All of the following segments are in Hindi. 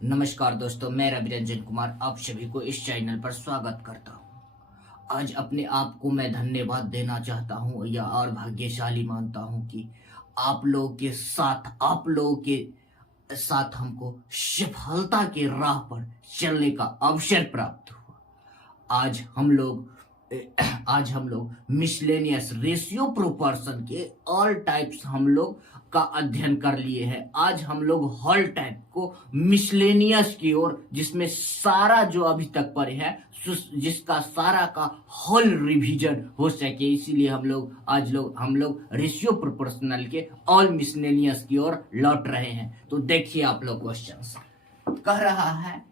नमस्कार दोस्तों, मैं रवि रंजन कुमार आप सभी को इस चैनल पर स्वागत करता हूं। आज अपने आप को मैं धन्यवाद देना चाहता हूं या और भाग्यशाली मानता हूं कि आप लोगों के साथ हमको सफलता के राह पर चलने का अवसर प्राप्त हुआ। आज हम लोग मिसलेनियस रेशियो प्रोपोर्शन के ऑल टाइप्स हम लोग का अध्ययन कर लिए हैं। आज हम लोग हॉल टाइप को मिसलेनियस की ओर, जिसमें सारा जो अभी तक पढ़े हैं जिसका सारा का होल रिवीजन हो सके, इसीलिए हम लोग रेशियो प्रोपोर्शनल के ऑल मिसलेनियस की ओर लौट रहे हैं। तो देखिए आप लोग क्वेश्चन कह रहा है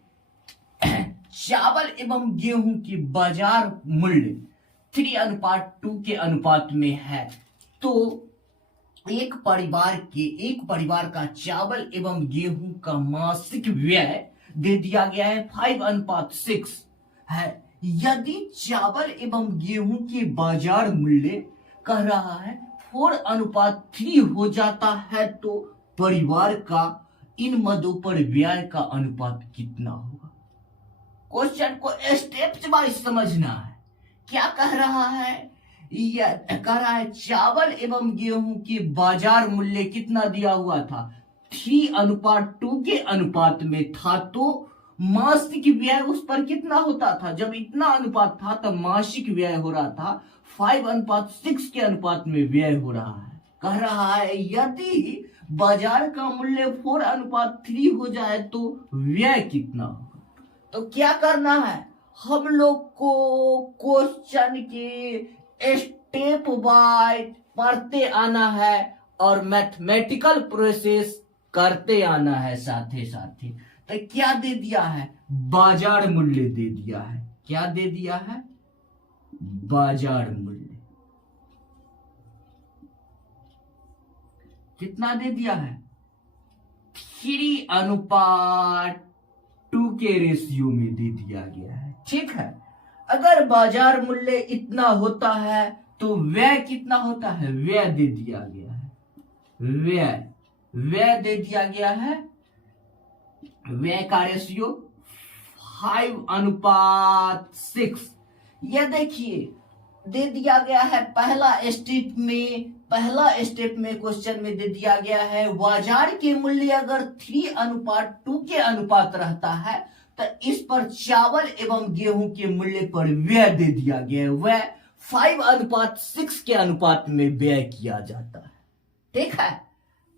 चावल एवं गेहूं की बाजार मूल्य 3:2 के अनुपात में है, तो एक परिवार का चावल एवं गेहूं का मासिक व्यय दे दिया गया है 5:6 है। यदि चावल एवं गेहूं के बाजार मूल्य कह रहा है 4:3 हो जाता है, तो परिवार का इन मदों पर व्यय का अनुपात कितना होगा? क्वेश्चन को स्टेप्स वाइज समझना है। क्या कह रहा है? यह कह रहा है चावल एवं गेहूं के बाजार मूल्य कितना दिया हुआ था? 3:2 के अनुपात में था, तो मासिक व्यय उस पर कितना होता था? जब इतना अनुपात था तब मासिक व्यय हो रहा था 5:6 के अनुपात में व्यय हो रहा है। कह रहा है यदि बाजार का मूल्य 4:3 हो जाए तो व्यय कितना होगा? तो क्या करना है? हम लोग को क्वेश्चन के स्टेप वाइज पढ़ते आना है और मैथमेटिकल प्रोसेस करते आना है साथ ही। तो क्या दे दिया है? बाजार मूल्य दे दिया है। क्या दे दिया है? बाजार मूल्य कितना दे दिया है? 3:2 के रेशियो में दे दिया गया है। ठीक है, अगर बाजार मूल्य इतना होता है तो व्यय कितना होता है? व्यय दे दिया गया है। व्यय दे दिया गया है। व्यय का रेशियो 5:6। यह देखिए दे दिया गया है पहला स्टेप में क्वेश्चन में दे दिया गया है बाजार के मूल्य अगर 3:2 के अनुपात रहता है तो इस पर चावल एवं गेहूं के मूल्य पर व्यय दे दिया गया है। वह 5:6 के अनुपात में व्यय किया जाता है। ठीक है,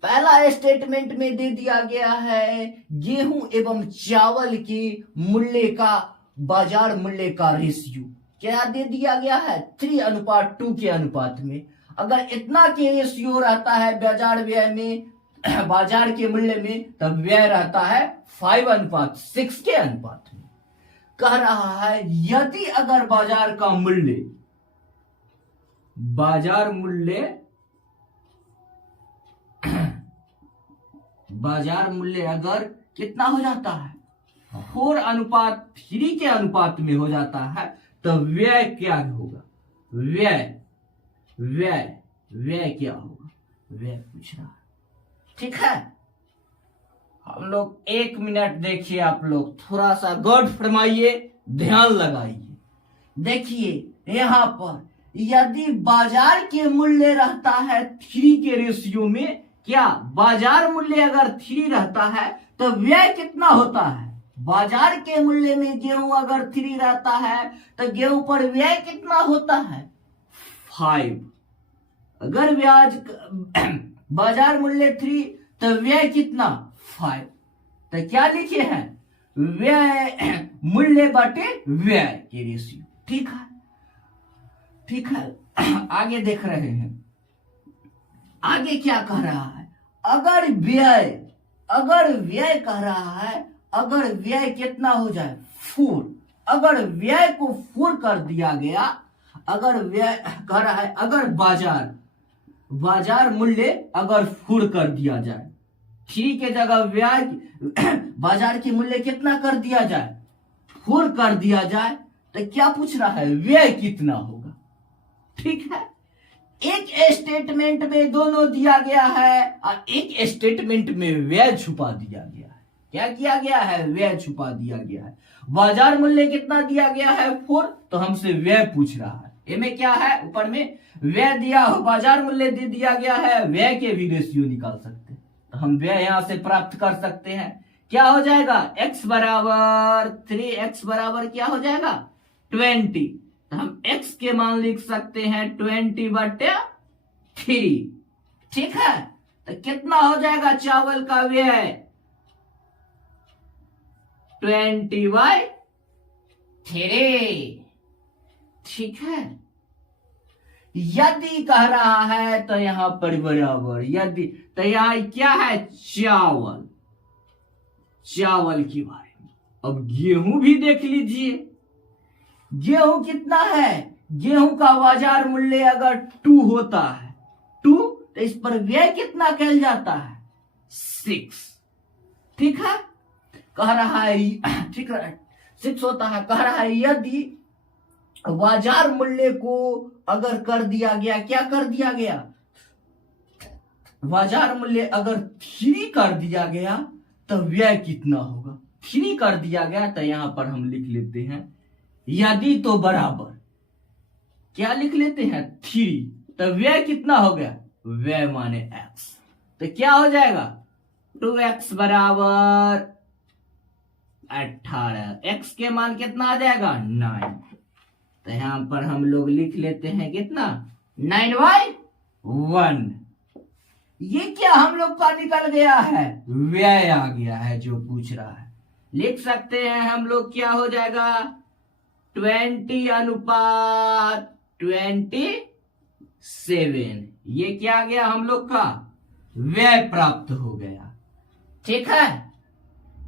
पहला स्टेटमेंट में दे दिया गया है गेहूं एवं चावल के मूल्य का बाजार मूल्य का रेशियो क्या दे दिया गया है? 3:2 के अनुपात में। अगर इतना के रेशियो रहता है बाजार के मूल्य में, तब व्यय रहता है 5:6 के अनुपात में। कह रहा है यदि अगर बाजार मूल्य अगर कितना हो जाता है? 4:3 के अनुपात में हो जाता है, तो व्यय क्या होगा? व्यय क्या होगा? व्यय पूछ रहा है। ठीक है, हम लोग 1 मिनट देखिए, आप लोग थोड़ा सा गौर फरमाइए, ध्यान लगाइए। देखिए यहां पर यदि बाजार के मूल्य रहता है 3 के रेशियो में, क्या बाजार मूल्य अगर 3 रहता है तो व्यय कितना होता है? बाजार के मूल्य में गेहूं अगर 3 रहता है तो गेहूं पर व्यय कितना होता है? 5। अगर बाजार मूल्य 3 तो व्यय कितना? 5। तो क्या लिखे हैं? व्यय मूल्य बटे व्यय के रेशियो। ठीक है, आगे देख रहे हैं। आगे क्या कह रहा है? अगर व्यय कह रहा है, अगर व्यय कितना हो जाए? 4। अगर व्यय को 4 कर दिया गया, अगर व्यय कह रहा है अगर बाजार मूल्य अगर 4 कर दिया जाए, 3 के जगह व्यय बाजार के मूल्य कितना कर दिया जाए? 4 कर दिया जाए, तो क्या पूछ रहा है? व्यय कितना होगा? ठीक है, एक स्टेटमेंट में दोनों दिया गया है और एक स्टेटमेंट में व्यय छुपा दिया गया है। क्या किया गया है, व्यय छुपा दिया गया है। बाजार मूल्य कितना दिया गया है 4, तो हमसे व्यय पूछ रहा है। इनमें क्या है, ऊपर में व्यय दिया हो, बाजार मूल्य दे दिया गया है, व्यय के भी रेशियो निकाल सकते हैं। तो हम व्यय यहां से प्राप्त कर सकते हैं। क्या हो जाएगा, x बराबर 3x बराबर क्या हो जाएगा 20। तो हम x के मान लिख सकते हैं 20/3। ठीक है, तो कितना हो जाएगा चावल का व्यय 20/3। ठीक है, यदि कह रहा है तो यहां पर बराबर, यदि तो यहां क्या है, चावल, चावल के बारे में। अब गेहूं भी देख लीजिए, गेहूं कितना है, गेहूं का बाजार मूल्य अगर 2 होता है, 2, तो इस पर व्यय कितना कहल जाता है 6। ठीक है, कह रहा है, ठीक है 6 होता है। कह रहा है यदि बाजार मूल्य को अगर कर दिया गया, क्या कर दिया गया, बाजार मूल्य अगर 3 कर दिया गया तो व्यय कितना होगा। 3 कर दिया गया तो यहां पर हम लिख लेते हैं यदि तो बराबर, क्या लिख लेते हैं 3, तो व्यय कितना हो गया, व्यय माने x, तो क्या हो जाएगा 2x बराबर 18। x के मान कितना आ जाएगा 9। तो यहां पर हम लोग लिख लेते हैं कितना 9/1। ये क्या हम लोग का निकल गया है, व्यय आ गया है जो पूछ रहा है। लिख सकते हैं हम लोग, क्या हो जाएगा 20/27। ये क्या आ गया हम लोग का व्यय प्राप्त हो गया। ठीक है,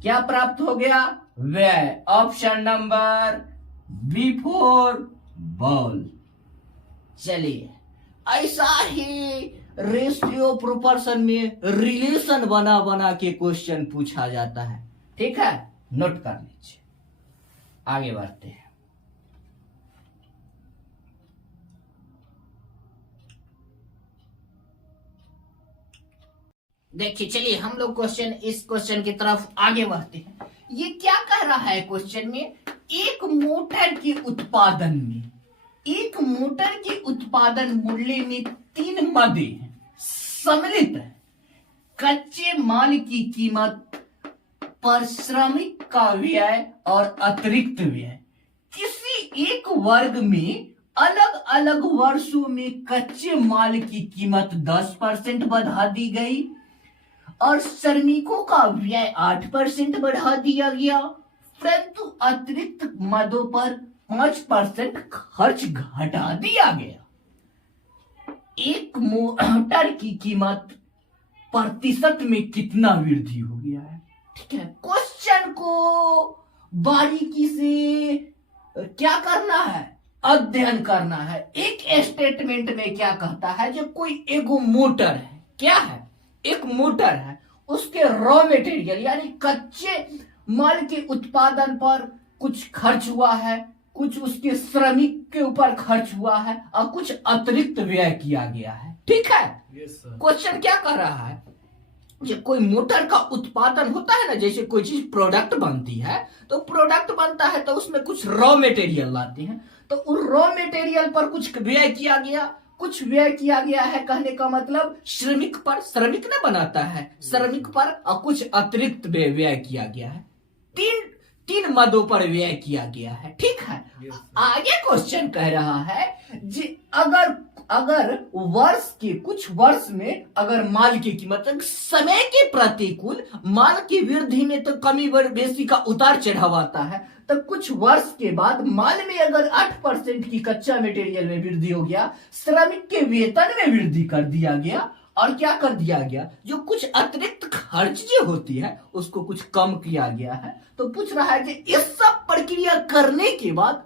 क्या प्राप्त हो गया, व्यय। Option number B4 ball. चलिए, ऐसा ही रेशियो प्रोपोर्शन में रिलेशन बना बना के क्वेश्चन पूछा जाता है। ठीक है, नोट कर लीजिए, आगे बढ़ते हैं। देखिए, चलिए हम लोग इस क्वेश्चन की तरफ आगे बढ़ते हैं। ये क्या कह रहा है क्वेश्चन में, एक मोटर के उत्पादन में, एक मोटर के उत्पादन मूल्य में 3 मदे हैं, सम्मिलित है। कच्चे माल की कीमत पर श्रमिक का व्यय और अतिरिक्त व्यय। किसी एक वर्ग में अलग अलग वर्षों में कच्चे माल की कीमत 10% बढ़ा दी गई और श्रमिकों का व्यय 8% बढ़ा दिया गया, परंतु अतिरिक्त मदों पर 5% खर्च घटा दिया गया। एक मोटर की कीमत प्रतिशत में कितना वृद्धि हो गया है। ठीक है, क्वेश्चन को बारीकी से क्या करना है, अध्ययन करना है। एक स्टेटमेंट में क्या कहता है, जो कोई एगो मोटर है, क्या है, एक मोटर है, उसके रॉ मटेरियल यानी कच्चे माल के उत्पादन पर कुछ खर्च हुआ है, कुछ उसके श्रमिक के ऊपर खर्च हुआ है और कुछ अतिरिक्त व्यय किया गया है। ठीक है, क्वेश्चन क्या कर रहा है, जब कोई मोटर का उत्पादन होता है ना, जैसे कोई चीज प्रोडक्ट बनती है, तो प्रोडक्ट बनता है तो उसमें कुछ रॉ मटेरियल लाते हैं, तो उन रॉ मटेरियल पर कुछ व्यय किया गया, कुछ व्यय किया गया है। कहने का मतलब श्रमिक पर, श्रमिक ने बनाता है, श्रमिक पर और कुछ अतिरिक्त व्यय किया गया है। तीन मदों पर व्यय किया गया है। ठीक है, आगे क्वेश्चन कह रहा है जी, अगर वर्ष के कुछ वर्ष में अगर माल की कीमत समय के प्रतिकूल माल की वृद्धि में तो कमी बेसी का उतार चढ़ाव आता है, तो कुछ वर्ष के बाद माल में अगर 8% की कच्चा मटेरियल में वृद्धि हो गया, श्रमिक के वेतन में वृद्धि कर दिया गया और क्या कर दिया गया, जो कुछ अतिरिक्त खर्च जो होती है उसको कुछ कम किया गया है। तो पूछ रहा है कि इस सब प्रक्रिया करने के बाद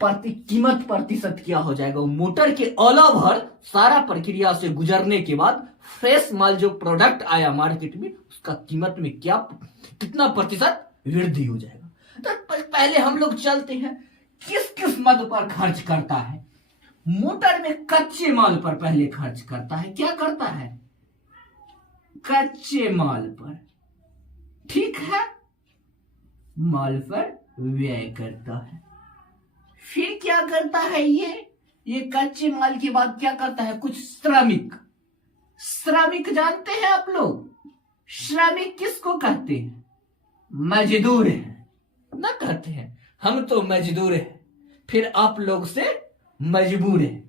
कीमत प्रतिशत क्या हो जाएगा। मोटर के ऑल ओवर सारा प्रक्रिया से गुजरने के बाद फ्रेश माल जो प्रोडक्ट आया मार्केट में, उसका कीमत में कितना प्रतिशत वृद्धि हो जाएगा। तो पहले हम लोग चलते हैं, किस किस मद पर खर्च करता है। मोटर में कच्चे माल पर पहले खर्च करता है। क्या करता है, कच्चे माल पर, ठीक है, माल पर व्यय करता है। फिर क्या करता है ये कच्चे माल के बाद क्या करता है, कुछ श्रमिक। श्रमिक जानते हैं आप लोग, श्रमिक किसको कहते हैं, मजदूर है ना, कहते हैं हम तो मजदूर है, फिर आप लोग से मजबूर है।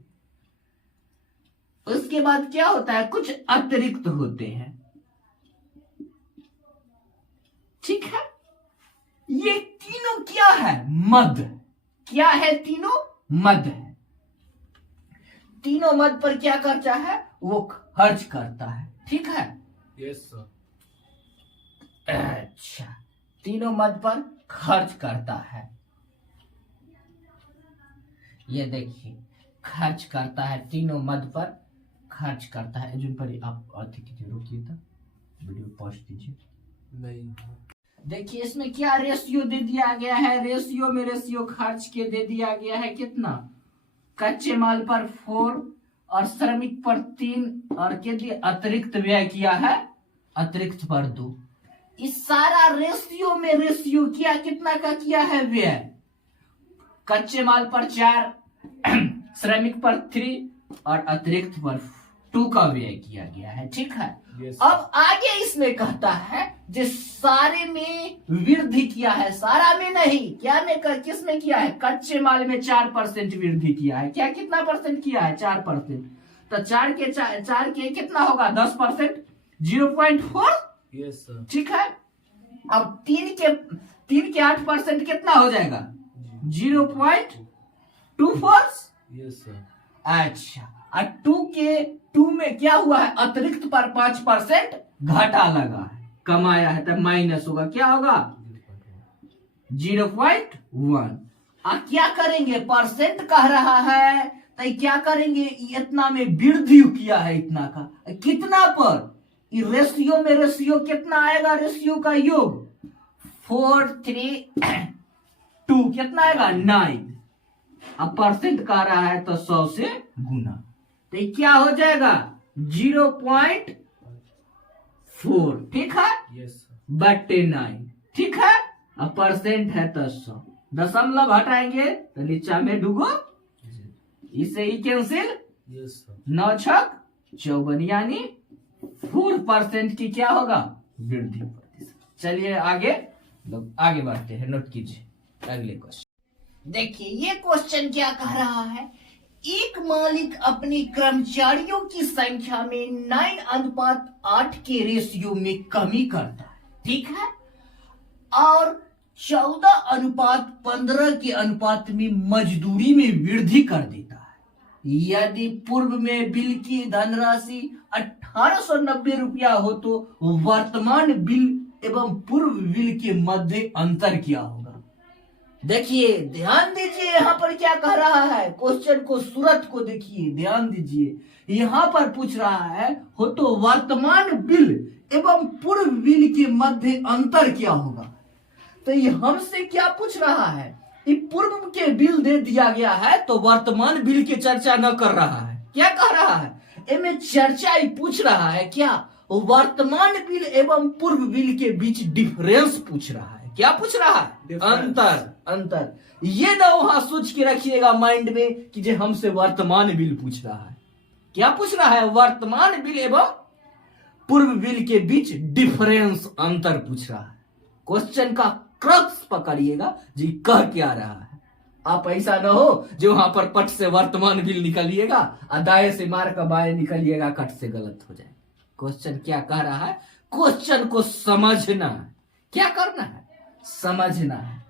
उसके बाद क्या होता है, कुछ अतिरिक्त होते हैं, ठीक है। ये तीनों क्या है, मद। क्या है, तीनों मद है। तीनों मद पर क्या करता है, वो खर्च करता है, ठीक है। Yes sir. अच्छा, तीनों मद पर खर्च करता है। ये देखिए, खर्च करता है, तीनों मद पर खर्च करता है। जुन पर आप अति कीजिए, रोकिए था, वीडियो पॉज कीजिए। नहीं, देखिए इसमें क्या रेशियो दे दिया गया है, रेशियो में रेशियो खर्च के दे दिया गया है कितना, कच्चे माल पर 4 और श्रमिक पर 3 और के लिए अतिरिक्त व्यय किया है, अतिरिक्त पर 2। इस सारा रेशियो में रेशियो किया कितना का किया है व्यय, कच्चे माल पर 4 श्रमिक पर 3 और अतिरिक्त पर 2 का व्यय किया गया है, ठीक है। अब आगे इसमें कहता है जिस सारे में वृद्धि किया है, सारा में नहीं, क्या में किस में किया है, कच्चे माल में 4% वृद्धि किया है। क्या कितना परसेंट किया है, 4%। तो 4 के कितना होगा, 10%, 0.4, यस सर, ठीक है। अब 3 के 8% कितना हो जाएगा, 0.24, यस सर। अच्छा, और 2 में क्या हुआ है, अतिरिक्त पर 5% घाटा लगा है, कमाया है, तब माइनस होगा, क्या होगा 0.1। क्या करेंगे, परसेंट कह रहा है, तो क्या करेंगे, इतना में वृद्धि किया है, इतना का, कितना पर, रेशियो में रेशियो कितना आएगा, रेशियो का योग 4, 3, 2 कितना आएगा 9। अब परसेंट कह रहा है तो 100 से गुना, तो क्या हो जाएगा 0.4, ठीक है, यस बटे 9, ठीक है। अब परसेंट है तो 100, दशमलव हटाएंगे तो नीचा में डूगो, इसे ही कैंसिल, यस सर। 9 छक 54, यानी 4% की क्या होगा, वृद्धि प्रतिशत। चलिए आगे लोग आगे बढ़ते हैं, नोट कीजिए अगले क्वेश्चन। देखिए ये क्वेश्चन क्या कह रहा है, एक मालिक अपने कर्मचारियों की संख्या में 9:8 के रेशियो में कमी करता है, ठीक है, और 14:15 के अनुपात में मजदूरी में वृद्धि कर देता है। यदि पूर्व में बिल की धनराशि 1890 रुपया हो तो वर्तमान बिल एवं पूर्व बिल के मध्य अंतर क्या होगा। देखिए ध्यान दीजिए, यहाँ पर क्या कह रहा है, क्वेश्चन को सूरत को देखिए, ध्यान दीजिए, यहाँ पर पूछ रहा है हो तो वर्तमान बिल एवं पूर्व बिल के मध्य अंतर क्या होगा। तो ये हमसे क्या पूछ रहा है, ये पूर्व के बिल दे दिया गया है तो वर्तमान बिल की चर्चा न कर रहा है, क्या कह रहा है, इनमें चर्चा ही पूछ रहा है, क्या वर्तमान बिल एवं पूर्व बिल के बीच डिफरेंस पूछ रहा है। क्या पूछ रहा है, अंतर। ये ना वहां सोच के रखिएगा माइंड में कि जे हमसे वर्तमान बिल पूछ रहा है। क्या पूछ रहा है, वर्तमान बिल एवं पूर्व बिल के बीच डिफरेंस, अंतर पूछ रहा है। क्वेश्चन का क्रक्स पकड़िएगा जी, कह क्या रहा है। आप ऐसा ना हो जो वहां पर पट से वर्तमान बिल निकलिएगा, दाएं से मार का बाएं निकलिएगा, कट से गलत हो जाए। क्वेश्चन क्या कह रहा है, क्वेश्चन को समझना है, क्या करना है, समझना है,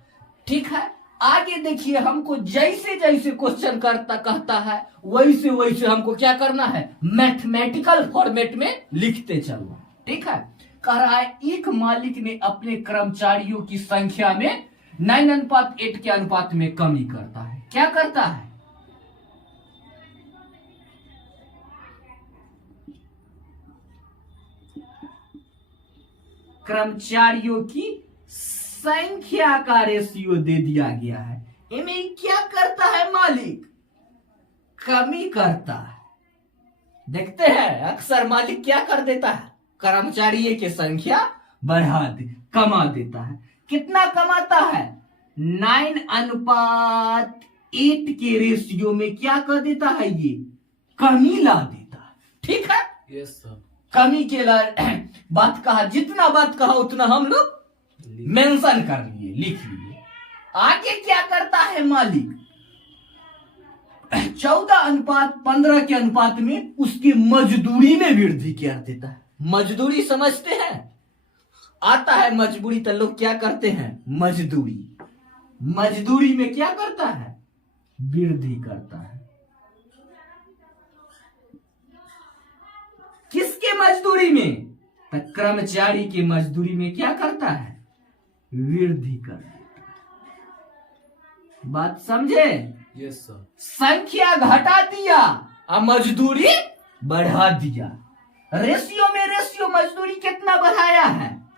ठीक है। आगे देखिए, हमको जैसे जैसे क्वेश्चन कहता है वैसे वैसे हमको क्या करना है, मैथमेटिकल फॉर्मेट में लिखते चलना, ठीक है। कह रहा है एक मालिक ने अपने कर्मचारियों की संख्या में 9:8 के अनुपात में कमी करता है। क्या करता है, कर्मचारियों की संख्या का रेशियो दे दिया गया है, इनमें क्या करता है मालिक, कमी करता है। देखते हैं अक्सर मालिक क्या कर देता है, कर्मचारी की संख्या कमा देता है। कितना कमाता है? 9:8 के रेशियो में क्या कर देता है? ये कमी ला देता है। ठीक है, यस सर। कमी के बात कहा, जितना बात कहा उतना हम लोग मेंशन कर लिए, लिख लिए। आगे क्या करता है मालिक? 14:15 के अनुपात में उसकी मजदूरी में वृद्धि कर देता है। मजदूरी समझते हैं? आता है मजबूरी तो लोग क्या करते हैं? मजदूरी में क्या करता है? वृद्धि करता है। किसके मजदूरी में? तो कर्मचारी की मजदूरी में क्या करता है? वृद्धि कर देता है। बात समझे? Yes sir. संख्या घटा दिया और मजदूरी बढ़ा दिया। रेशियो में रेशियो मजदूरी कितना बढ़ाया है?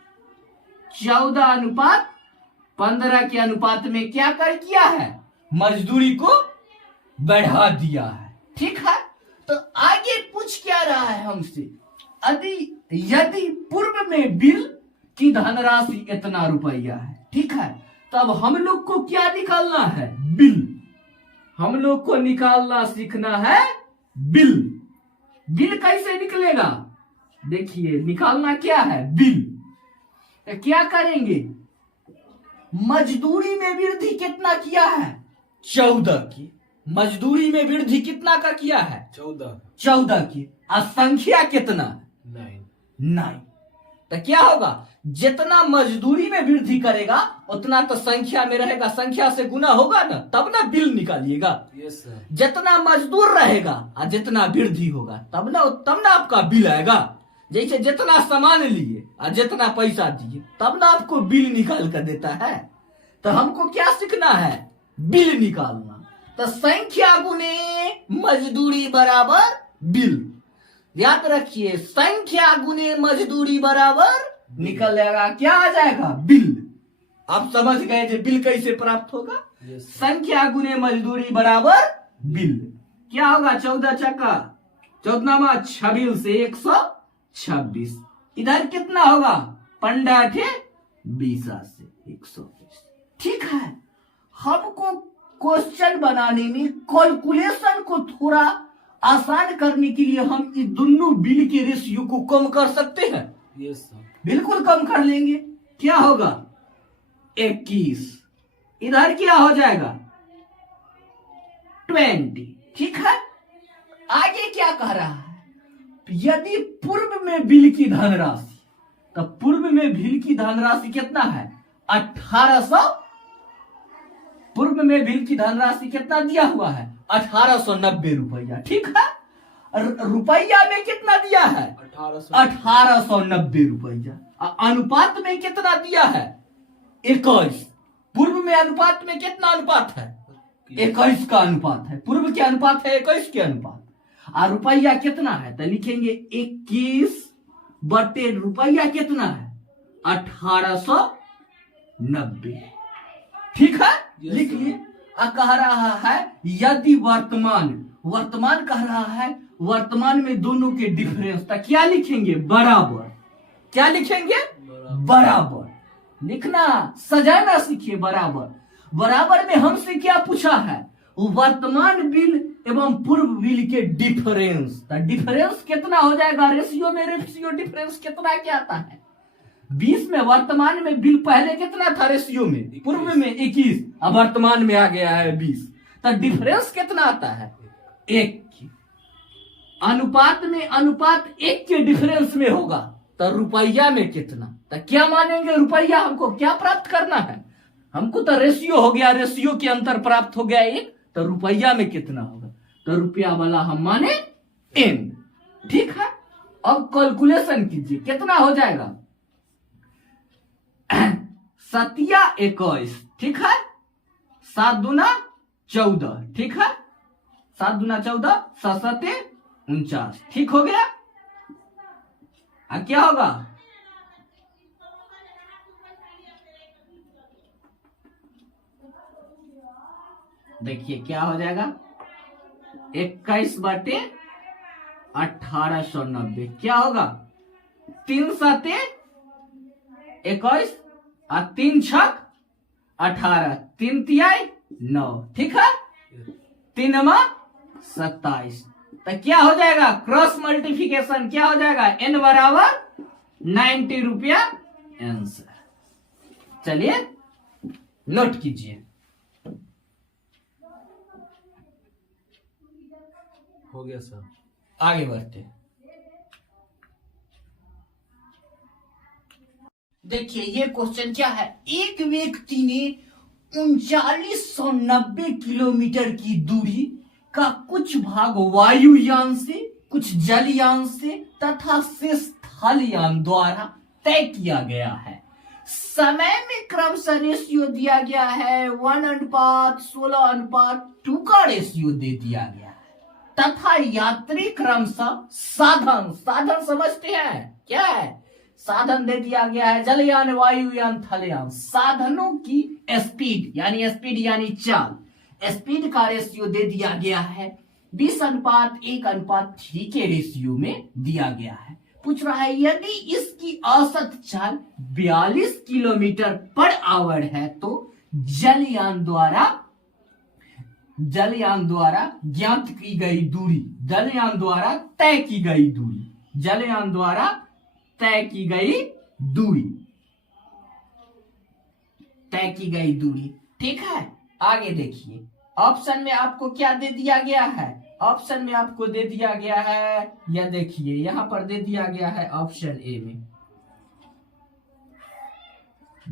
14:15 के अनुपात में क्या कर किया है? मजदूरी को बढ़ा दिया है। ठीक है, तो आगे पूछ क्या रहा है हमसे? यदि पूर्व में बिल की धनराशि इतना रुपया है, ठीक है, तब हम लोग को क्या निकालना है? बिल। हम लोग को निकालना सीखना है बिल। बिल कैसे निकलेगा? देखिए, निकालना क्या है? बिल। तो क्या करेंगे? मजदूरी में वृद्धि कितना किया है? 14 की। मजदूरी में वृद्धि कितना का किया है? 14 की। और संख्या कितना? 9। तो क्या होगा? जितना मजदूरी में वृद्धि करेगा उतना तो संख्या में रहेगा, संख्या से गुना होगा ना, तब ना बिल निकालिएगा। Yes sir. जितना मजदूर रहेगा और जितना वृद्धि होगा तब ना आपका बिल आएगा। जैसे जितना सामान लिए और जितना पैसा दिए तब ना आपको बिल निकाल कर देता है। तो हमको क्या सीखना है? बिल निकालना। तो संख्या गुने मजदूरी बराबर बिल। याद रखिए, संख्या गुने मजदूरी बराबर निकल जाएगा, क्या आ जाएगा? बिल। आप समझ गए थे बिल कैसे प्राप्त होगा? yes, संख्या गुने मजदूरी बराबर बिल। क्या होगा? 14 चक्का 14 26 से 126। इधर कितना होगा? 15 20 से 120। ठीक है, हमको क्वेश्चन बनाने में कैलकुलेशन को थोड़ा आसान करने के लिए हम इस दोनों बिल के रेशियो को कम कर सकते हैं। Yes sir. बिल्कुल कम कर लेंगे। क्या होगा? 21। इधर क्या हो जाएगा? 20। ठीक है, आगे क्या कह रहा है? यदि पूर्व में बिल की धनराशि, तो पूर्व में बिल की धनराशि कितना है? 1800। पूर्व में बिल की धनराशि कितना दिया हुआ है? 1890 रुपया। ठीक है, रुपया में कितना दिया है? 1890 रुपया। अनुपात में कितना दिया है? 21। पूर्व में अनुपात में कितना अनुपात है? 21 का अनुपात है। पूर्व के अनुपात है 21 के अनुपात। और रुपया कितना है? तो लिखेंगे 21 बटे रुपया कितना है? 1890। ठीक है, लिख लिए। कह रहा है यदि वर्तमान कह रहा है, वर्तमान में दोनों के डिफरेंस था, क्या लिखेंगे? बराबर। क्या लिखेंगे? बराबर। लिखना सजाना सीखिए। बराबर में हमसे क्या पूछा है? वर्तमान बिल एवं पूर्व बिल के डिफरेंस। डिफरेंस कितना हो जाएगा? रेशियो में रेशियो डिफरेंस कितना क्या आता है? 20 में वर्तमान में बिल पहले कितना था रेशियो में? पूर्व में 21, अब वर्तमान में आ गया है 20। तो डिफरेंस कितना आता है? 1 की। अनुपात में अनुपात 1 के डिफरेंस में होगा तो रुपया में कितना? तो क्या मानेंगे? रुपया। हमको क्या प्राप्त करना है? हमको तो रेशियो हो गया, रेशियो के अंतर प्राप्त हो गया 1, तो रुपया में कितना होगा? तो रुपया वाला हम माने n। ठीक है, अब कैलकुलेशन कीजिए, कितना हो जाएगा? 7 या 21। ठीक है, 7 दूना 14। ठीक है, 7 दूना 14, 7 7 49। ठीक हो गया। अब क्या होगा? देखिए क्या हो जाएगा? 21 बटे 1890 क्या होगा? 3 सते 21 और 3 छक 18, 3 तिहाई 9, ठीक है। 3 में 27, तो क्या हो जाएगा क्रॉस मल्टीप्लिकेशन, क्या हो जाएगा n बराबर 90 रुपया आंसर। चलिए नोट कीजिए। हो गया सर। आगे बढ़ते। देखिए ये क्वेश्चन क्या है, एक व्यक्ति ने 3990 किलोमीटर की दूरी का कुछ भाग वायुयान से, कुछ जलयान से तथा शेष थलयान द्वारा तय किया गया है। समय में क्रमशः रेशियो दिया गया है 1:16:2 का रेशियो दे दिया गया है तथा यात्री क्रमशः साधन, साधन समझते हैं क्या है, साधन दे दिया गया है, जलयान, वायुयान, थलयान। साधनों की स्पीड यानी चाल, स्पीड का रेशियो दे दिया गया है 20:1:3 के रेशियो में दिया गया है। पूछ रहा है यदि इसकी औसत चाल 42 किलोमीटर पर आवर है तो जलयान द्वारा ज्ञात की गई दूरी, जलयान द्वारा तय की गई दूरी, जलयान द्वारा तय की गई दूरी, तय की गई दूरी, ठीक है। आगे देखिए, ऑप्शन में आपको क्या दे दिया गया है, ऑप्शन में आपको दे दिया गया है, यह देखिए यहां पर दे दिया गया है ऑप्शन ए में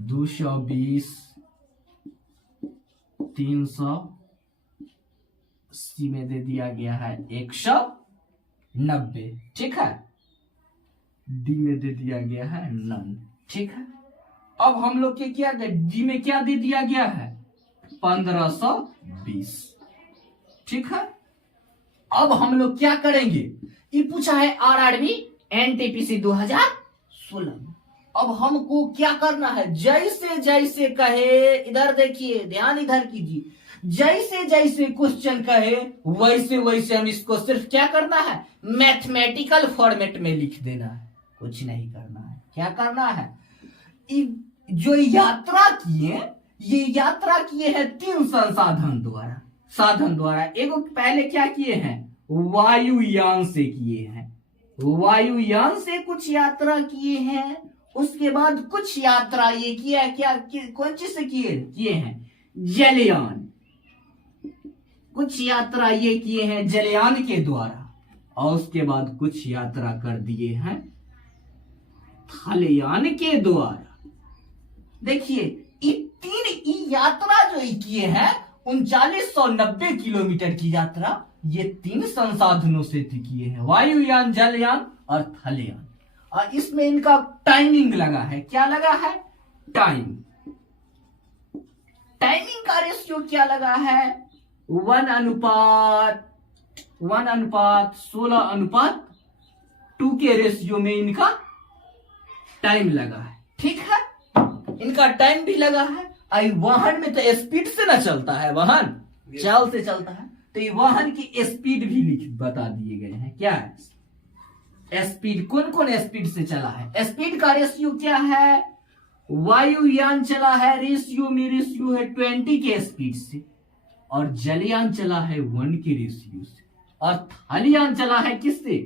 220, 380 में दे दिया गया है 190, ठीक है। डी में दे दिया गया है नन, ठीक है। अब हम लोग के क्या डी में क्या दे दिया गया है 1520, ठीक है। अब हम लोग क्या करेंगे, ये पूछा है आरआरबी एनटीपीसी 2016। अब हमको क्या करना है, जैसे जैसे कहे, इधर देखिए ध्यान इधर कीजिए, जैसे जैसे क्वेश्चन कहे वैसे वैसे हम इसको सिर्फ क्या करना है, मैथमेटिकल फॉर्मेट में लिख देना है, कुछ नहीं करना है। क्या करना है, जो यात्रा किए, ये यात्रा किए हैं 3 संसाधन द्वारा, साधन द्वारा। एक पहले क्या किए हैं, वायुयान से किए हैं, वायुयान से कुछ यात्रा किए हैं। उसके बाद कुछ यात्रा ये किया क्या, कौन चीज से किए हैं, जलयान, कुछ यात्रा ये किए हैं जलयान के द्वारा। और उसके बाद कुछ यात्रा कर दिए हैं थलयान के द्वारा। देखिए ये 3 यात्रा जो किए हैं 3990 किलोमीटर की यात्रा, ये 3 संसाधनों से किए हैं, वायुयान, जलयान और थलयान। और इसमें इनका टाइमिंग लगा है, क्या लगा है, टाइमिंग का रेशियो क्या लगा है 1:16:2 के रेशियो में इनका टाइम लगा है, ठीक है। इनका टाइम भी लगा है। आई वाहन में तो स्पीड से ना चलता है, वाहन चाल से चलता है, तो ये वाहन की स्पीड भी बता दिए गए हैं। क्या है स्पीड, कौन कौन स्पीड से चला है, स्पीड का रेशियो क्या है, वायुयान चला है रेशियो में, रेशियो है 20 के स्पीड से, और जलयान चला है 1 के रेशियो से, और थलयान चला है किससे,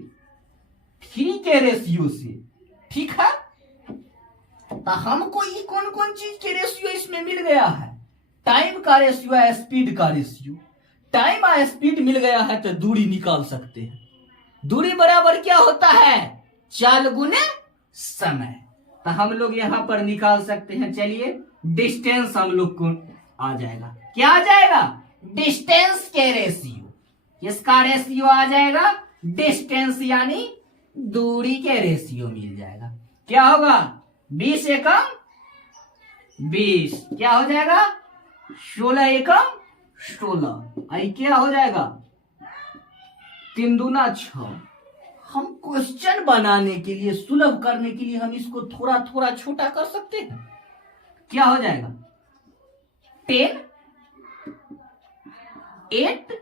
3 के रेशियो से, ठीक है। तो हमको ये कौन कौन चीज के रेशियो इसमें मिल गया है, टाइम का रेशियो है, स्पीड का रेशियो, टाइम और स्पीड मिल गया है तो दूरी निकाल सकते हैं। दूरी बराबर क्या होता है, चाल गुने समय। तो हम लोग यहां पर निकाल सकते हैं। चलिए डिस्टेंस हम लोग को आ जाएगा, क्या आ जाएगा, डिस्टेंस के रेशियो, किसका रेशियो आ जाएगा, डिस्टेंस यानी दूरी के रेशियो मिल जाएगा। क्या होगा 20 एकम 20, क्या हो जाएगा 16 एकम 16, आई क्या हो जाएगा 3 दूना 6। हम क्वेश्चन बनाने के लिए, सुलभ करने के लिए हम इसको थोड़ा थोड़ा छोटा कर सकते हैं। क्या हो जाएगा 10 8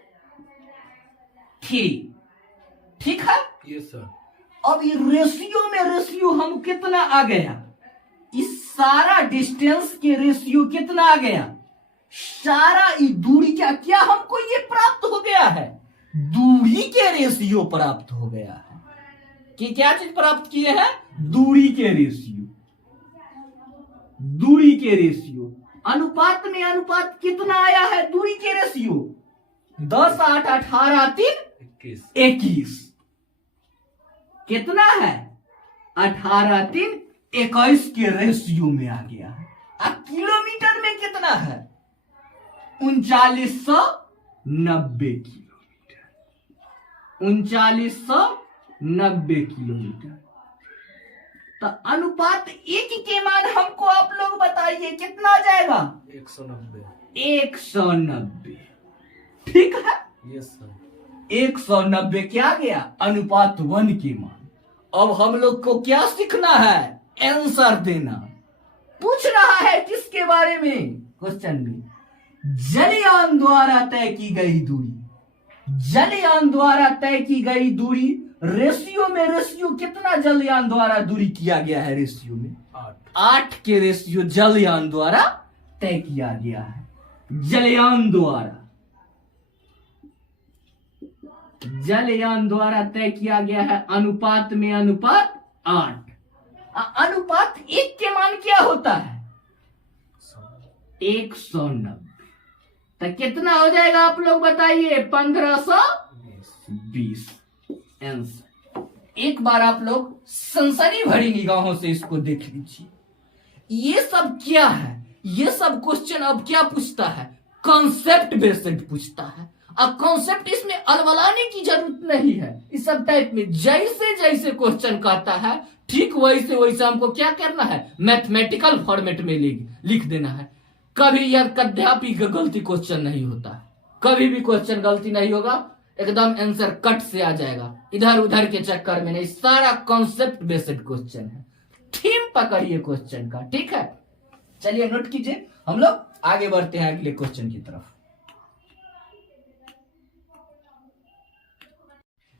3, ठीक है। Yes sir. अब ये रेशियो में रेशियो हम कितना आ गया, इस सारा डिस्टेंस के रेशियो कितना आ गया, सारा ये दूरी क्या क्या हमको ये प्राप्त हो गया है, दूरी के रेशियो प्राप्त हो गया है। कि क्या चीज प्राप्त किए हैं, दूरी के रेशियो, दूरी के रेशियो। अनुपात में अनुपात कितना आया है, दूरी के रेशियो 10 8 18 3 21 कितना है, 18 3 21 के रेशियो में आ गया है। अब किलोमीटर में कितना है, 3990 किलोमीटर, 3990 किलोमीटर। तो अनुपात 1 के मान हमको आप लोग बताइए कितना आ जाएगा, 190। 190, ठीक है। Yes sir. 190 क्या गया, अनुपात 1 के मान। अब हम लोग को क्या सीखना है, आंसर देना। पूछ रहा है किसके बारे में, क्वेश्चन में जलयान द्वारा तय की गई दूरी, जलयान द्वारा तय की गई दूरी, रेशियो में रेशियो कितना जलयान द्वारा दूरी किया गया है, रेशियो में 8 के रेशियो जलयान द्वारा तय किया गया है। जलयान द्वारा, जलयान द्वारा तय किया गया है, अनुपात में अनुपात 8। अनुपात 1 के मान क्या होता है, 190। तो कितना हो जाएगा आप लोग बताइए, 1520 आंसर। एक बार आप लोग सनसनी भरी निगाहों से इसको देख लीजिए। ये सब क्या है, ये सब क्वेश्चन अब क्या पूछता है, कॉन्सेप्ट बेस्ड पूछता है। अब कॉन्सेप्ट इसमें अलवलाने की जरूरत नहीं है। इस सब टाइप में जैसे जैसे क्वेश्चन कहता है ठीक वैसे वैसे हमको क्या करना है, मैथमेटिकल फॉर्मेट में लिख देना है। कभी यह कदापि का गलती क्वेश्चन नहीं होता, कभी भी क्वेश्चन गलती नहीं होगा, एकदम आंसर कट से आ जाएगा, इधर उधर के चक्कर में नहीं। सारा कॉन्सेप्ट बेस्ड क्वेश्चन है। थीम पकड़िए क्वेश्चन का, ठीक है। चलिए नोट कीजिए, हम लोग आगे बढ़ते हैं अगले क्वेश्चन की तरफ।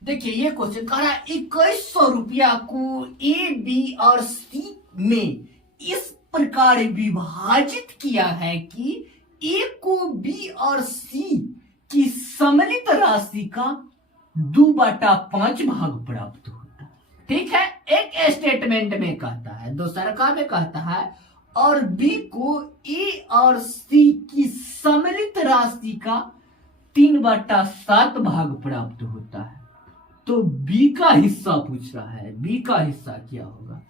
देखिए ये क्वेश्चन कह रहा है 2100 रुपया को ए बी और सी में इस प्रकार विभाजित किया है कि ए को बी और सी की सम्मिलित राशि का 2/5 भाग प्राप्त होता है, ठीक है। एक स्टेटमेंट में कहता है, दूसरा का में कहता है, और बी को ए और सी की सम्मिलित राशि का 3/7 भाग प्राप्त होता है। तो बी का हिस्सा पूछ रहा है, बी का हिस्सा क्या होगा,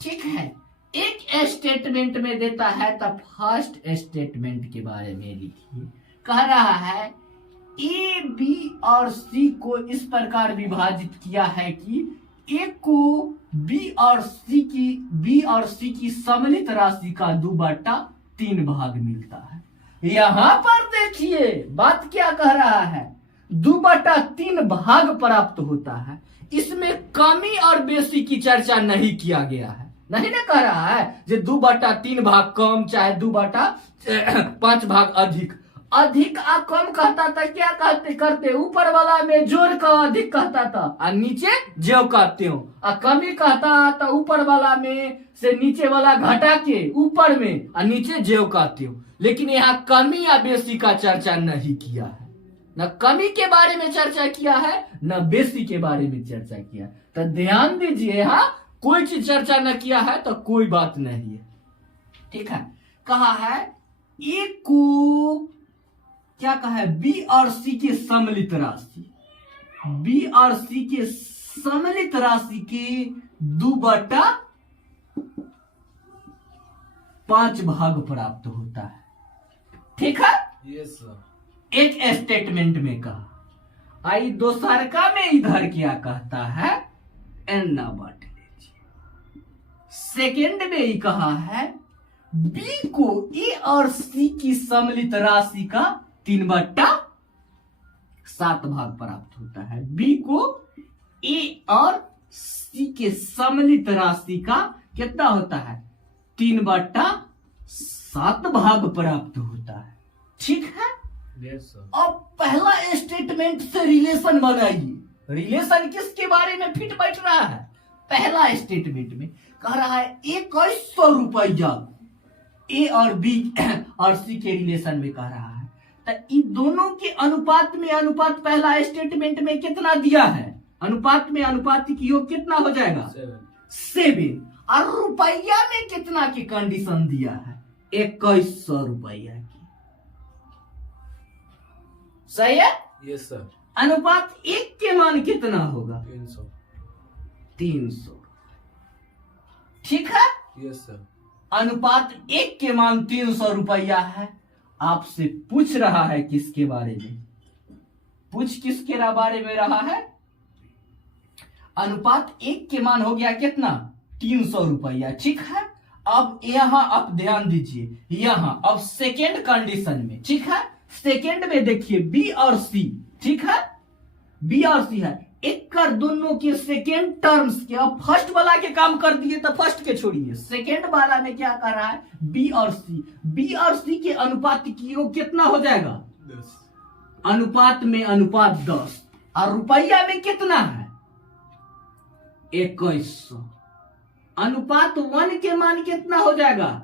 ठीक है। एक स्टेटमेंट में देता है तो फर्स्ट स्टेटमेंट के बारे में लिखिए। कह रहा है ए बी और सी को इस प्रकार विभाजित किया है कि ए को बी और सी की सम्मिलित राशि का 2/3 भाग मिलता है। यहां पर देखिए बात क्या कह रहा है, 2/3 भाग प्राप्त होता है। इसमें कमी और बेसी की चर्चा नहीं किया गया है, नहीं ना कह रहा है जो 2/3 भाग कम चाहे 2/5 भाग अधिक। अधिक आ कम कहता था क्या कहते करते, ऊपर वाला में जोड़ का अधिक कहता था और नीचे जो कहते हो। और कमी कहता तो ऊपर वाला में से नीचे वाला घटा के ऊपर में और नीचे जो कहते हो। लेकिन यहाँ कमी या बेसी का चर्चा नहीं किया है, न कमी के बारे में चर्चा किया है न बेसी के बारे में चर्चा किया। तो ध्यान दीजिए, यहाँ कोई चीज चर्चा न किया है तो कोई बात नहीं है, ठीक है। कहा है ए को क्या कहा है, बी और सी के सम्मिलित राशि, बी और सी के सम्मिलित राशि के 2/5 भाग प्राप्त होता है, ठीक है। Yes sir. एक स्टेटमेंट में कहा। आई दोसरका में इधर क्या कहता है, एन बांट लीजिए। सेकेंड में ही कहा है बी को ए और सी की सम्मिलित राशि का 3/7 भाग प्राप्त होता है। बी को ए और सी के सम्मिलित राशि का कितना होता है, 3/7 भाग प्राप्त होता है, ठीक है। Yes sir. अब पहला स्टेटमेंट से रिलेशन बनाइए। रिलेशन किसके बारे में फिट बैठ रहा है, पहला स्टेटमेंट में कह रहा है 2100 रुपया ए और बी और सी के रिलेशन में कह रहा है। तो इन दोनों के अनुपात में अनुपात पहला स्टेटमेंट में कितना दिया है, अनुपात में अनुपात की योग कितना हो जाएगा 7। और रुपया में कितना की कंडीशन दिया है 2100 रुपया की। सही है। Yes sir. अनुपात 1 के मान कितना होगा 300। ठीक है। Yes sir. अनुपात 1 के मान 300 रुपया है। आपसे पूछ रहा है किसके बारे में, पूछ किसके बारे में रहा है। अनुपात 1 के मान हो गया कितना 300 रुपया। ठीक है। अब यहां आप ध्यान दीजिए, यहां अब सेकेंड कंडीशन में, ठीक है, सेकेंड में देखिए बी और सी, ठीक है, बी और सी है, एक कर दोनों के सेकेंड टर्म्स के। अब फर्स्ट वाला के काम कर दिए तो फर्स्ट के छोड़िए, सेकेंड वाला में क्या कर रहा है बी और सी। बी और सी के अनुपात की योग कितना हो जाएगा 10। अनुपात में अनुपात 10 और रुपया में कितना है 2100। अनुपात 1 के मान कितना हो जाएगा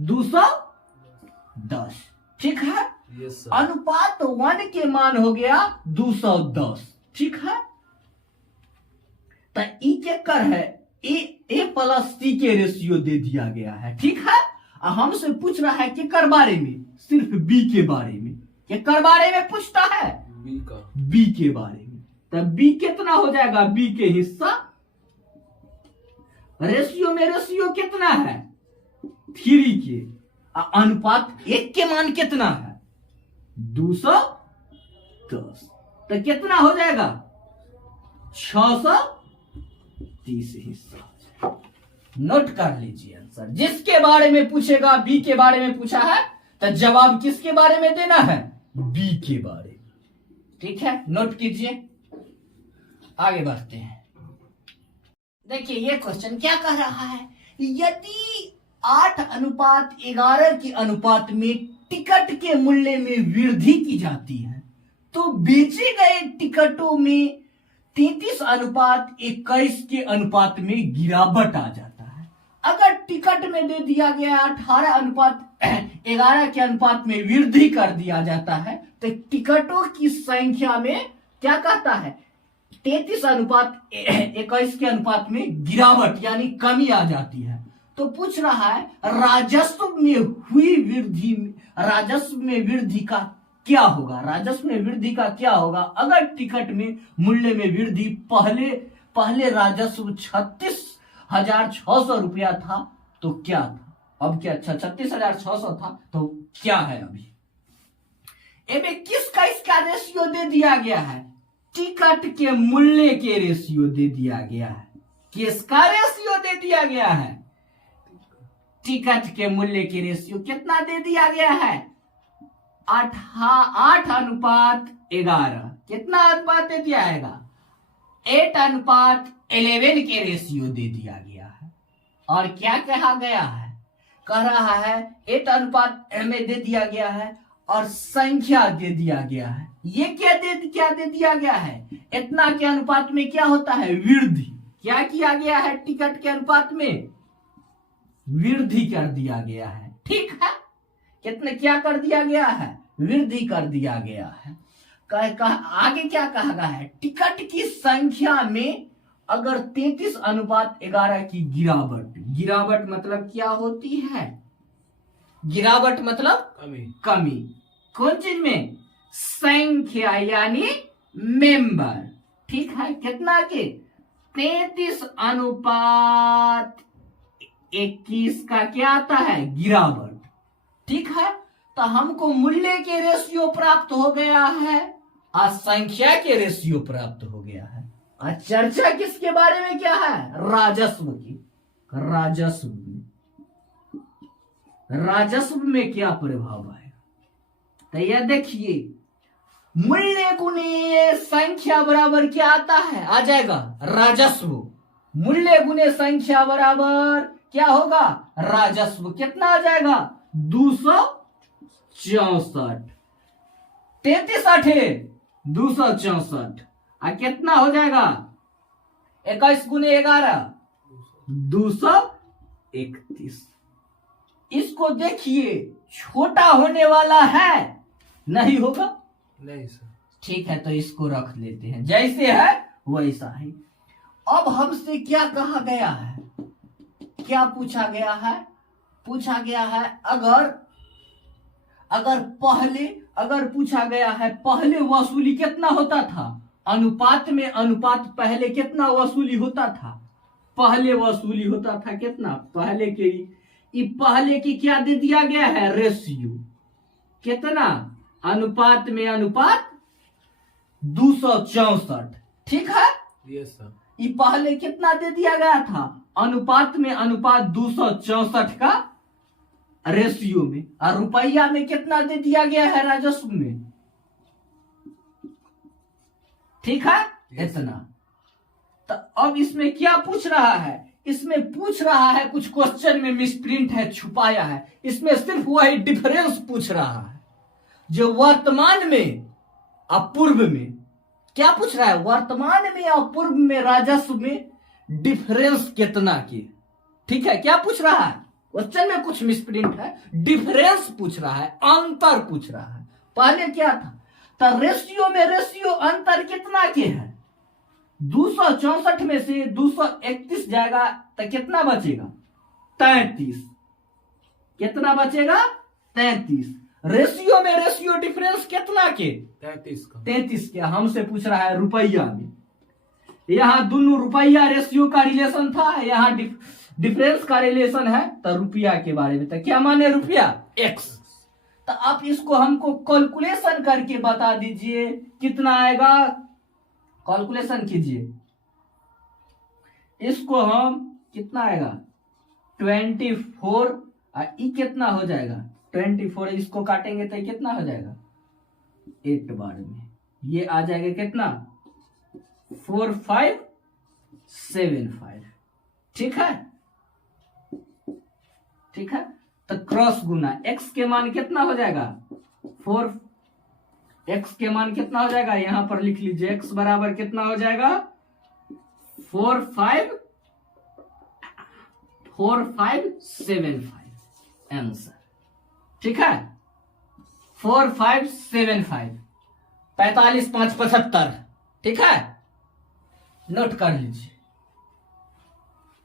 210। ठीक है। Yes sir. अनुपात 1 के मान हो गया 210। ठीक है। तो ई क्या कर है ए प्लस सी के रेशियो दे दिया गया है। ठीक है। हमसे पूछ रहा है कि कर बारे में, सिर्फ बी के बारे में, कि कर बारे में पूछता है बी के बारे में। तो बी कितना हो जाएगा, बी के हिस्सा रेशियो में रेशियो कितना है 3 के। अनुपात 1 के मान कितना है 210। तो कितना हो जाएगा 630 हिस्सा। नोट कर लीजिए आंसर। जिसके बारे में पूछेगा बी के बारे में पूछा है तो जवाब किसके बारे में देना है बी के बारे में। ठीक है। नोट कीजिए, आगे बढ़ते हैं। देखिए ये क्वेश्चन क्या कह रहा है, यदि 8:11 के अनुपात में टिकट के मूल्य में वृद्धि की जाती है तो बेचे गए टिकटों में 33:21 के अनुपात में गिरावट आ जाता है। अगर टिकट में दे दिया गया 18:11 के अनुपात में वृद्धि कर दिया जाता है तो टिकटों की संख्या में क्या कहता है 33:21 के अनुपात में गिरावट यानी कमी आ जाती है। तो पूछ रहा है राजस्व में हुई वृद्धि, राजस्व में वृद्धि का क्या होगा, राजस्व में वृद्धि का क्या होगा अगर टिकट में मूल्य में वृद्धि। पहले राजस्व 36,600 रुपया था तो क्या था, अब क्या 36,600 था तो क्या है अभी। एमें किसका इसका रेशियो दे दिया गया है, टिकट के मूल्य के रेशियो दे दिया गया है। किसका रेशियो दे दिया गया है, टिकट के मूल्य के रेशियो कितना दे दिया गया है 8:11। कितना अनुपात दे दिया है 8:11 के रेशियो दे दिया गया है। और क्या कहा गया है, कह रहा है 8 में दे दिया गया है और संख्या दे दिया गया है। ये क्या दे दिया गया है, इतना के अनुपात में क्या होता है वृद्धि। क्या किया गया है टिकट के अनुपात में वृद्धि कर दिया गया है। ठीक है। कितने क्या कर दिया गया है वृद्धि कर दिया गया है। आगे क्या कहा गया है, टिकट की संख्या में अगर 33:11 की गिरावट, गिरावट मतलब क्या होती है, गिरावट मतलब कमी। कौन चीज में, संख्या यानी मेंबर। ठीक है। कितना के 33:21 का क्या आता है गिरावट। ठीक है। तो हमको मूल्य के रेशियो प्राप्त हो गया है और संख्या के रेशियो प्राप्त हो गया है। और चर्चा किसके बारे में क्या है, राजस्व की। राजस्व में क्या प्रभाव आएगा, तो यह देखिए मूल्य गुने संख्या बराबर क्या आता है, आ जाएगा राजस्व। मूल्य गुने संख्या बराबर क्या होगा राजस्व। कितना आ जाएगा 264। 33 8 264 और कितना हो जाएगा 21 गुने 11 231। इसको देखिए छोटा होने वाला है, नहीं होगा? नहीं सर। ठीक है, तो इसको रख लेते हैं, जैसे है वैसा ही। अब हमसे क्या कहा गया है, क्या पूछा गया है? पूछा गया है अगर पूछा गया है पहले वसूली कितना होता था, अनुपात में अनुपात पहले कितना वसूली होता था? पहले वसूली होता था कितना? पहले की क्या दे दिया गया है? रेशियो कितना? अनुपात में अनुपात 264। ठीक है, यस सर। ये पहले कितना दे दिया गया था? अनुपात में अनुपात 264 का रेशियो में। और रुपया में कितना दे दिया गया है? राजस्व में। ठीक है, इतना। तो अब इसमें क्या पूछ रहा है? इसमें पूछ रहा है, कुछ क्वेश्चन में मिसप्रिंट है, छुपाया है। इसमें सिर्फ वही डिफरेंस पूछ रहा है जो वर्तमान में और पूर्व में। क्या पूछ रहा है? वर्तमान में और पूर्व में राजस्व में डिफरेंस कितना की। ठीक है, क्या पूछ रहा है? क्वेश्चन में कुछ मिसप्रिंट है, डिफरेंस पूछ रहा है, अंतर पूछ रहा है। पहले क्या था? तो रेशियो में रेशियो अंतर कितना के है? 264 में से 231 जाएगा तो कितना बचेगा? 33। कितना बचेगा? 33। रेशियो में रेशियो डिफरेंस कितना के? 33 का। 33 के। हमसे पूछ रहा है रुपया में। यहाँ दोनों रुपया रेशियो का रिलेशन था, यहाँ डिफरेंस का रिलेशन है, तो रुपया के बारे में। तो क्या माने रुपया? x। तो आप इसको हमको कैलकुलेशन करके बता दीजिए कितना आएगा। कैलकुलेशन कीजिए इसको, हम कितना आएगा? 24। ई कितना हो जाएगा? 24। इसको काटेंगे तो कितना हो जाएगा? 8 बार में ये आ जाएगा कितना? 4575। ठीक है, ठीक है। तो क्रॉस गुना x के मान कितना हो जाएगा? 4। x के मान कितना हो जाएगा? यहां पर लिख लीजिए, x बराबर कितना हो जाएगा? 4575 आंसर। ठीक है, 4575। 45 5 75। ठीक है, नोट कर लीजिए।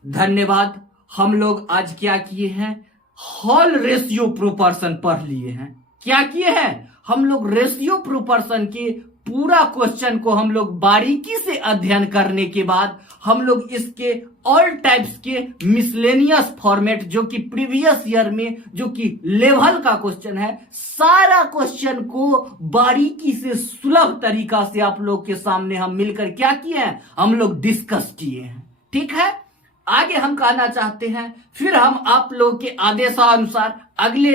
धन्यवाद। हम लोग आज क्या किए हैं? होल रेशियो प्रोपोर्शन पढ़ लिए हैं। क्या किए हैं? हम लोग रेशियो प्रोपोर्शन के पूरा क्वेश्चन को हम लोग बारीकी से अध्ययन करने के बाद हम लोग इसके ऑल टाइप्स के मिसलेनियस फॉर्मेट, जो कि प्रीवियस ईयर में जो कि लेवल का क्वेश्चन है, सारा क्वेश्चन को बारीकी से सुलभ तरीका से आप लोग के सामने हम मिलकर क्या किए हैं? हम लोग डिस्कस किए हैं। ठीक है, आगे हम कहना चाहते हैं, फिर हम आप लोग के आदेशानुसार अगले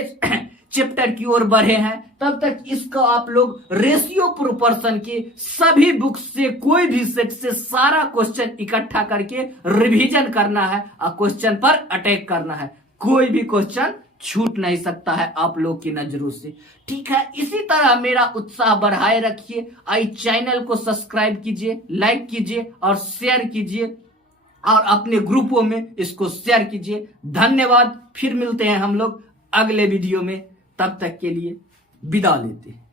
चैप्टर की ओर बढ़े हैं। तब तक इसका आप लोग रेशियो प्रोपोर्शन के सभी बुक्स से, कोई भी सेट से सारा क्वेश्चन इकट्ठा करके रिवीजन करना है और क्वेश्चन पर अटैक करना है। कोई भी क्वेश्चन छूट नहीं सकता है आप लोग की नजरों से। ठीक है, इसी तरह मेरा उत्साह बढ़ाए रखिए। आई चैनल को सब्सक्राइब कीजिए, लाइक कीजिए और शेयर कीजिए, और अपने ग्रुपों में इसको शेयर कीजिए। धन्यवाद। फिर मिलते हैं हम लोग अगले वीडियो में। तब तक के लिए विदा लेते हैं।